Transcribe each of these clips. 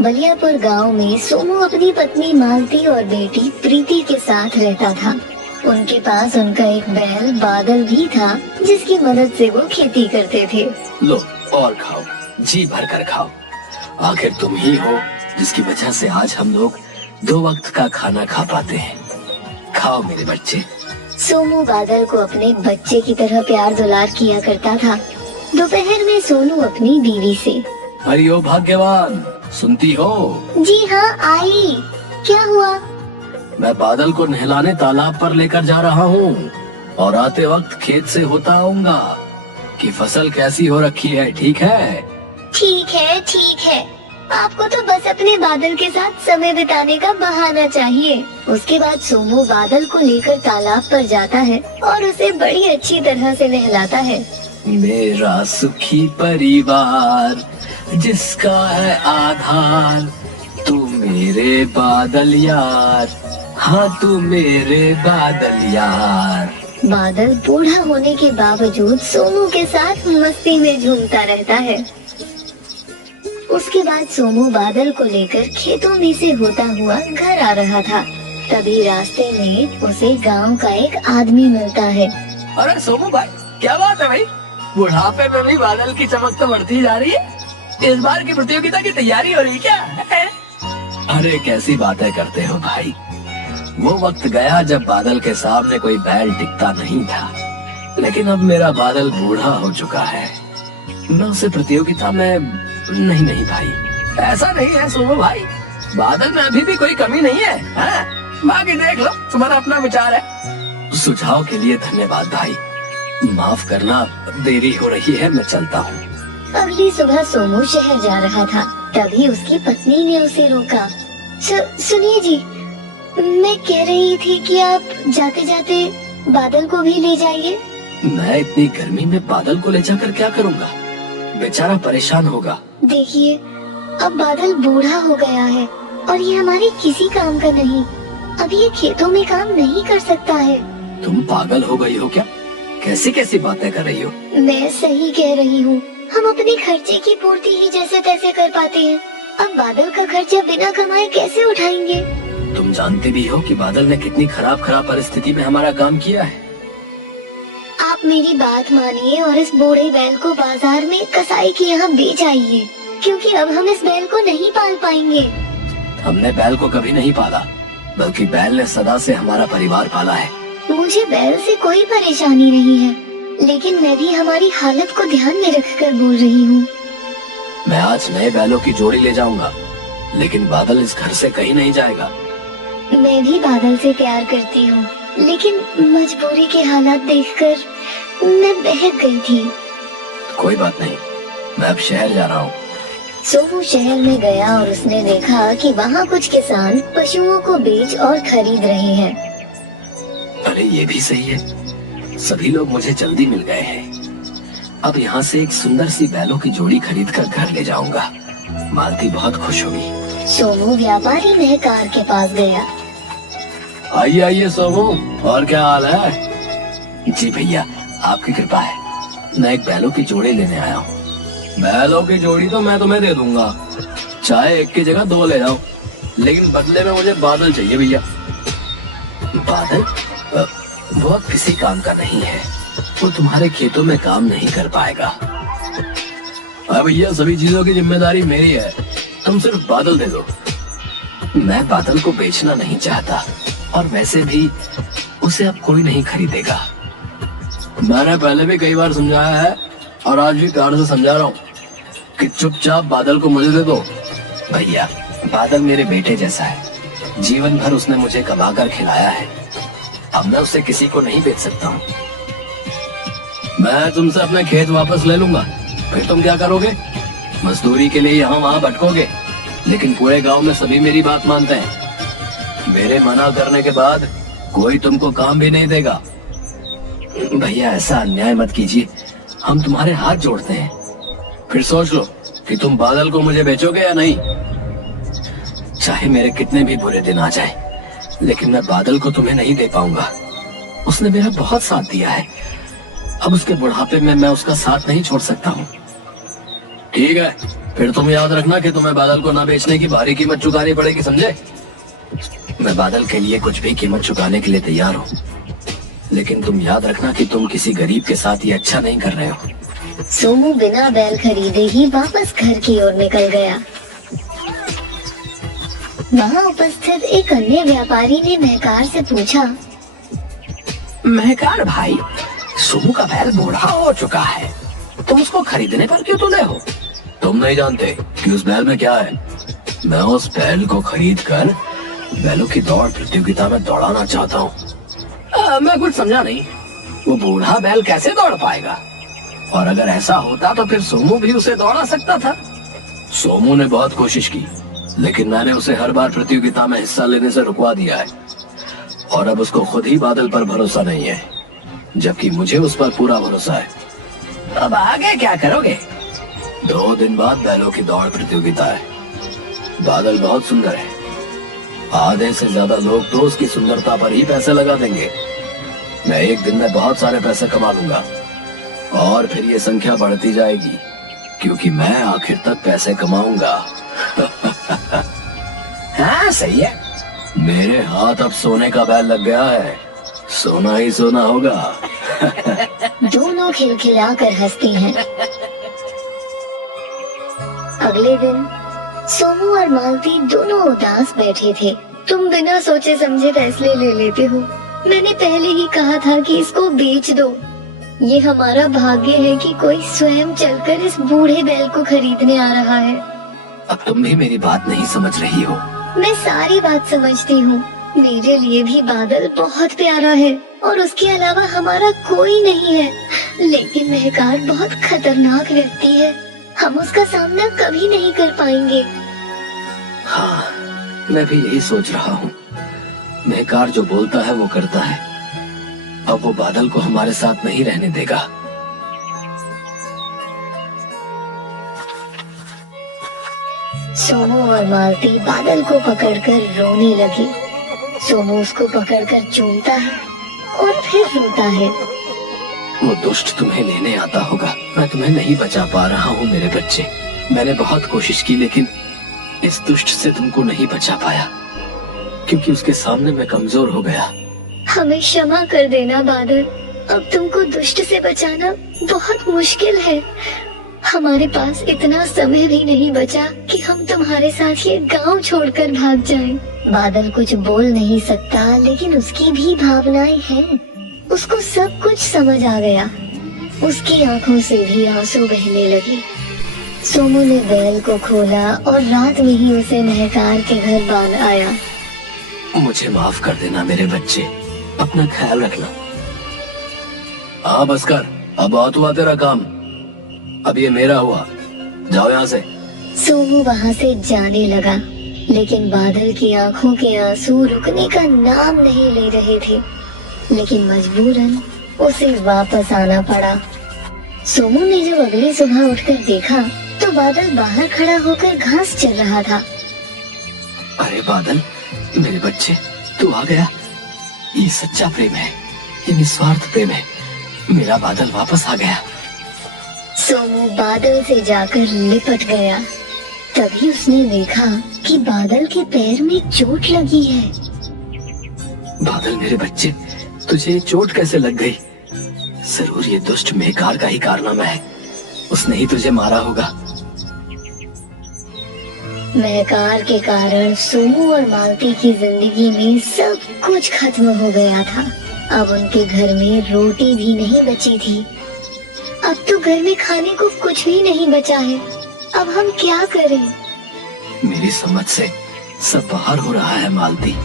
बलियापुर गांव में सोमू अपनी पत्नी मालती और बेटी प्रीति के साथ रहता था। उनके पास उनका एक बैल बादल भी था, जिसकी मदद से वो खेती करते थे। लो और खाओ, जी भर कर खाओ। आखिर तुम ही हो जिसकी वजह से आज हम लोग 2 वक्त का खाना खा पाते हैं। खाओ मेरे बच्चे। सोमू बादल को अपने बच्चे की तरह प्यार दुलार किया करता था। दोपहर में सोनू अपनी बीवी से, अरे ओ भाग्यवान, सुनती हो? जी हाँ आई। क्या हुआ? मैं बादल को नहलाने तालाब पर लेकर जा रहा हूँ और आते वक्त खेत से होता आऊंगा कि फसल कैसी हो रखी है। ठीक है? ठीक है, ठीक है। आपको तो बस अपने बादल के साथ समय बिताने का बहाना चाहिए। उसके बाद सोमू बादल को लेकर तालाब पर जाता है और उसे बड़ी अच्छी तरह से नहलाता है। मेरा सुखी परिवार जिसका है आधार, तू मेरे बादल यार, हाँ तू मेरे बादल यार। बादल बूढ़ा होने के बावजूद सोमू के साथ मस्ती में झूमता रहता है। उसके बाद सोमू बादल को लेकर खेतों में से होता हुआ घर आ रहा था। तभी रास्ते में उसे गांव का एक आदमी मिलता है। अरे सोमू भाई, क्या बात है भाई? बुढ़ापे में भी बादल की चमक तो बढ़ती जा रही है। इस बार की प्रतियोगिता की तैयारी हो रही क्या? अरे कैसी बातें करते हो भाई। वो वक्त गया जब बादल के सामने कोई बैल टिकता नहीं था, लेकिन अब मेरा बादल बूढ़ा हो चुका है। मैं उसे प्रतियोगिता में नहीं भाई, ऐसा नहीं है सोमू भाई। बादल में अभी भी कोई कमी नहीं है, हाँ? बाकी देख लो, तुम्हारा अपना विचार है। सुझाव के लिए धन्यवाद भाई। माफ करना, देरी हो रही है, मैं चलता हूँ। अगली सुबह सोमू शहर जा रहा था। तभी उसकी पत्नी ने उसे रोका। सुनिए जी, मैं कह रही थी कि आप जाते जाते बादल को भी ले जाइए। मैं इतनी गर्मी में बादल को ले जाकर क्या करूँगा? बेचारा परेशान होगा। देखिए, अब बादल बूढ़ा हो गया है और ये हमारे किसी काम का नहीं। अब ये खेतों में काम नहीं कर सकता है। तुम पागल हो गई हो क्या? कैसी कैसी बातें कर रही हो? मैं सही कह रही हूँ। हम अपने खर्चे की पूर्ति ही जैसे तैसे कर पाते हैं। अब बादल का खर्चा बिना कमाए कैसे उठाएंगे? तुम जानती भी हो कि बादल ने कितनी खराब परिस्थिति में हमारा काम किया है। आप मेरी बात मानिए और इस बूढ़े बैल को बाजार में कसाई के यहाँ बेच आइए, क्योंकि अब हम इस बैल को नहीं पाल पाएंगे। हमने बैल को कभी नहीं पाला, बल्कि बैल ने सदा से हमारा परिवार पाला है। मुझे बैल से कोई परेशानी नहीं है, लेकिन मैं भी हमारी हालत को ध्यान में रखकर बोल रही हूँ। मैं आज नए बैलों की जोड़ी ले जाऊंगा, लेकिन बादल इस घर से कहीं नहीं जाएगा। मैं भी बादल से प्यार करती हूँ, लेकिन मजबूरी के हालात देखकर मैं बहक गई थी। कोई बात नहीं, मैं अब शहर जा रहा हूँ। सोमू शहर में गया और उसने देखा कि वहाँ कुछ किसान पशुओं को बेच और खरीद रहे हैं। अरे ये भी सही है, सभी लोग मुझे जल्दी मिल गए हैं। अब यहाँ से एक सुंदर सी बैलों की जोड़ी खरीद कर घर ले जाऊंगा। मालती बहुत खुश होगी। सोमू व्यापारी महकार के पास गया। आइए आइए सोमू, और क्या हाल है? जी भैया, आपकी कृपा है। मैं एक बैलों की जोड़ी लेने आया हूँ। बैलों की जोड़ी तो मैं तुम्हें दे दूंगा, चाहे एक की जगह 2 ले जाओ, लेकिन बदले में मुझे बादल चाहिए भैया। बादल? वो अब किसी काम का नहीं है, वो तुम्हारे खेतों में काम नहीं कर पाएगा। अब भैया सभी चीजों की जिम्मेदारी मेरी है, तुम सिर्फ बादल दे दो। मैं बादल को बेचना नहीं चाहता, और वैसे भी उसे अब कोई नहीं खरीदेगा। मैंने पहले भी कई बार समझाया है और आज भी प्यार से समझा रहा हूँ कि चुपचाप बादल को मुझे दे दो। भैया, बादल मेरे बेटे जैसा है, जीवन भर उसने मुझे कमा कर खिलाया है। अब मैं उसे किसी को नहीं बेच सकता हूँ। मैं तुमसे अपने खेत वापस ले लूंगा, फिर तुम क्या करोगे? मजदूरी के लिए यहाँ वहाँ भटकोगे, लेकिन पूरे गांव में सभी मेरी बात मानते हैं। मेरे मना करने के बाद कोई तुमको काम भी नहीं देगा। भैया ऐसा अन्याय मत कीजिए, हम तुम्हारे हाथ जोड़ते हैं। फिर सोच लो कि तुम बादल को मुझे बेचोगे या नहीं। चाहे मेरे कितने भी बुरे दिन आ जाए, लेकिन मैं बादल को तुम्हें नहीं दे पाऊंगा। उसने मेरा बहुत साथ दिया है, अब उसके बुढ़ापे में मैं उसका साथ नहीं छोड़ सकता हूँ। ठीक है, फिर तुम याद रखना कि तुम्हें बादल को ना बेचने की भारी कीमत चुकानी पड़ेगी, समझे? मैं बादल के लिए कुछ भी कीमत चुकाने के लिए तैयार हूँ, लेकिन तुम याद रखना कि तुम किसी गरीब के साथ ये अच्छा नहीं कर रहे हो। सोमू बिना बैल खरीदे ही वापस घर की ओर निकल गया। वहाँ उपस्थित एक अन्य व्यापारी ने महकार से पूछा, महकार भाई, सोमू का बैल बूढ़ा हो चुका है, तुम उसको खरीदने पर क्यों तुले हो? तुम नहीं जानते कि उस बैल में क्या है? मैं उस बैल को खरीद कर बैलों की दौड़ प्रतियोगिता में दौड़ाना चाहता हूँ। मैं कुछ समझा नहीं, वो बूढ़ा बैल कैसे दौड़ पाएगा? और अगर ऐसा होता तो फिर सोमू भी उसे दौड़ा सकता था। सोमू ने बहुत कोशिश की, लेकिन मैंने उसे हर बार प्रतियोगिता में हिस्सा लेने से रुकवा दिया है, और अब उसको खुद ही बादल पर भरोसा नहीं है, जबकि मुझे उस पर पूरा भरोसा है। अब आगे क्या करोगे? 2 दिन बाद बैलों की दौड़ प्रतियोगिता है। बादल बहुत सुंदर है, आधे से ज्यादा लोग तो उसकी सुंदरता पर ही पैसे लगा देंगे। मैं एक दिन में बहुत सारे पैसे कमा लूंगा, और फिर ये संख्या बढ़ती जाएगी, क्योंकि मैं आखिर तक पैसे कमाऊंगा। हाँ सही है, मेरे हाथ अब सोने का बैल लग गया है, सोना ही सोना होगा। दोनों खिलखिलाकर हंसते हैं। अगले दिन सोमू और मालती दोनों उदास बैठे थे। तुम बिना सोचे समझे फैसले ले लेते हो। मैंने पहले ही कहा था कि इसको बेच दो। ये हमारा भाग्य है कि कोई स्वयं चलकर इस बूढ़े बैल को खरीदने आ रहा है। अब तुम भी मेरी बात नहीं समझ रही हो। मैं सारी बात समझती हूँ। मेरे लिए भी बादल बहुत प्यारा है, और उसके अलावा हमारा कोई नहीं है। लेकिन महकार बहुत खतरनाक व्यक्ति है, हम उसका सामना कभी नहीं कर पाएंगे। हाँ, मैं भी यही सोच रहा हूँ। महकार जो बोलता है वो करता है। अब वो बादल को हमारे साथ नहीं रहने देगा। सोमू और मालती बादल को पकड़कर रोने लगे। सोमू उसको पकड़कर चूमता है और फिर रोता है। वो दुष्ट तुम्हें लेने आता होगा। मैं तुम्हें नहीं बचा पा रहा हूँ मेरे बच्चे। मैंने बहुत कोशिश की, लेकिन इस दुष्ट से तुमको नहीं बचा पाया, क्योंकि उसके सामने मैं कमजोर हो गया। हमें क्षमा कर देना बादल। अब तुमको दुष्ट से बचाना बहुत मुश्किल है। हमारे पास इतना समय भी नहीं बचा कि हम तुम्हारे साथ ये गांव छोड़कर भाग जाएं। बादल कुछ बोल नहीं सकता, लेकिन उसकी भी भावनाएं हैं। उसको सब कुछ समझ आ गया। उसकी आंखों से भी आंसू बहने लगे। सोमू ने बैल को खोला और रात में ही उसे महकार के घर बांध आया। मुझे माफ कर देना मेरे बच्चे, अपना ख्याल रखना। हाँ बस कर, अब बहुत हुआ तेरा काम, अब ये मेरा हुआ, जाओ यहाँ से। सोमू वहाँ से जाने लगा, लेकिन बादल की आंखों के आंसू रुकने का नाम नहीं ले रहे थे। लेकिन मजबूरन उसे वापस आना पड़ा। सोमू ने जब अगली सुबह उठकर देखा तो बादल बाहर खड़ा होकर घास चर रहा था। अरे बादल, मेरे बच्चे, तू आ गया। ये सच्चा प्रेम है, ये निस्वार्थ प्रेम है। मेरा बादल वापस आ गया। सोमू बादल से जाकर लिपट गया। तभी उसने देखा कि बादल के पैर में चोट लगी है। बादल मेरे बच्चे, तुझे चोट कैसे लग गई? जरूर ये दुष्ट महकार का ही कारनामा है, उसने ही तुझे मारा होगा। महकार के कारण सोमू और मालती की जिंदगी में सब कुछ खत्म हो गया था। अब उनके घर में रोटी भी नहीं बची थी। अब तो घर में खाने को कुछ भी नहीं बचा है। अब हम क्या करें? मेरी समझ से सब बाहर हो रहा है मालती।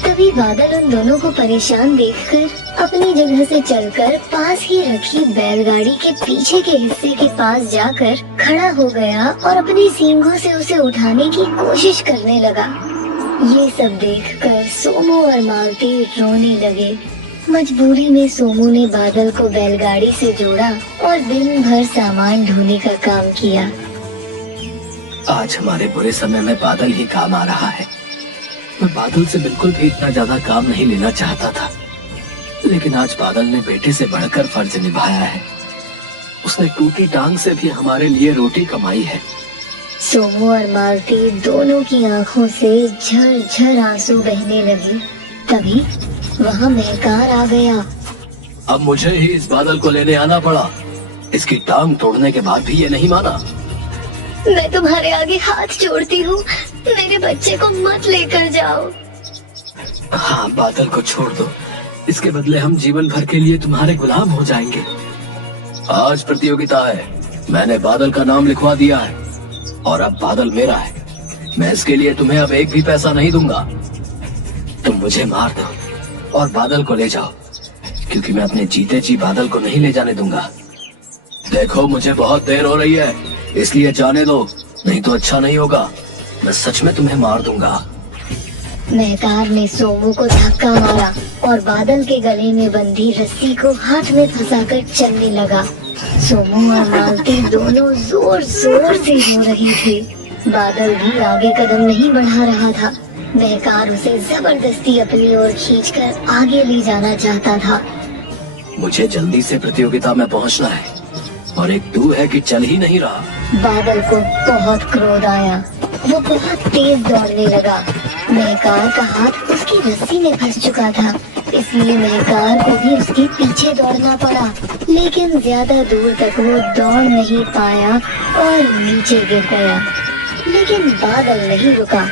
तभी बादल उन दोनों को परेशान देखकर अपनी जगह से चलकर पास ही रखी बैलगाड़ी के पीछे के हिस्से के पास जाकर खड़ा हो गया और अपनी सींगों से उसे उठाने की कोशिश करने लगा। ये सब देखकर सोमू और मालती रोने लगे। मजबूरी में सोमू ने बादल को बैलगाड़ी से जोड़ा और दिन भर सामान ढोने का काम किया। आज हमारे बुरे समय में बादल ही काम आ रहा है। मैं बादल से बिल्कुल भी इतना ज्यादा काम नहीं लेना चाहता था, लेकिन आज बादल ने बेटे से बढ़कर फर्ज निभाया है। उसने टूटी टांग से भी हमारे लिए रोटी कमाई है। सोमू और मालती दोनों की आंखों से झरझर आंसू बहने लगे। तभी वहाँ महकार आ गया। अब मुझे ही इस बादल को लेने आना पड़ा। इसकी टांग तोड़ने के बाद भी ये नहीं माना। मैं तुम्हारे आगे हाथ जोड़ती हूँ, मेरे बच्चे को मत लेकर जाओ। हाँ, बादल को छोड़ दो। इसके बदले हम जीवन भर के लिए तुम्हारे गुलाम हो जाएंगे। आज प्रतियोगिता है, मैंने बादल का नाम लिखवा दिया है और अब बादल मेरा है। मैं इसके लिए तुम्हें अब एक भी पैसा नहीं दूंगा। तुम मुझे मार दो और बादल को ले जाओ, क्योंकि मैं अपने जीते जी बादल को नहीं ले जाने दूंगा। देखो, मुझे बहुत देर हो रही है, इसलिए जाने दो, नहीं तो अच्छा नहीं होगा। मैं सच में तुम्हें मार दूंगा। महकार ने सोमू को धक्का मारा और बादल के गले में बंधी रस्सी को हाथ में फंसाकर चलने लगा। सोमू और मालती दोनों जोर जोर से रो रही थी। बादल भी आगे कदम नहीं बढ़ा रहा था। महकार उसे जबरदस्ती अपनी ओर खींचकर आगे ले जाना चाहता था। मुझे जल्दी से प्रतियोगिता में पहुंचना है और एक तू है कि चल ही नहीं रहा। बादल को बहुत क्रोध आया। वो बहुत तेज दौड़ने लगा। महकार का हाथ उसकी रस्सी में फंस चुका था, इसलिए महकार को भी उसके पीछे दौड़ना पड़ा। लेकिन ज्यादा दूर तक वो दौड़ नहीं पाया और नीचे गिर गया। लेकिन बादल नहीं रुका।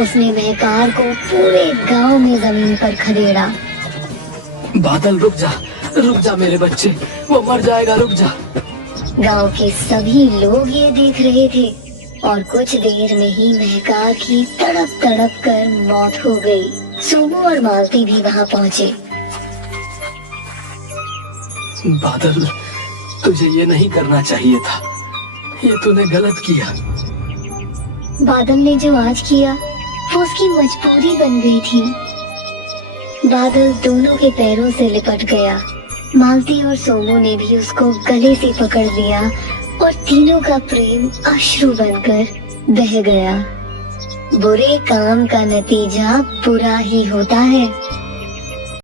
उसने महकार को पूरे गांव में जमीन पर खदेड़ा। बादल रुक जा मेरे बच्चे, वो मर जाएगा, रुक जा। गांव के सभी लोग ये देख रहे थे और कुछ देर में ही महकार की तड़प तड़प कर मौत हो गई। सोमू और मालती भी वहां पहुंचे। बादल, तुझे ये नहीं करना चाहिए था, ये तूने गलत किया। बादल ने जो आज किया वो उसकी मजबूरी बन गई थी। बादल दोनों के पैरों से लिपट गया। मालती और सोमू ने भी उसको गले से पकड़ लिया और तीनों का प्रेम अश्रु बनकर बह गया। बुरे काम का नतीजा बुरा ही होता है।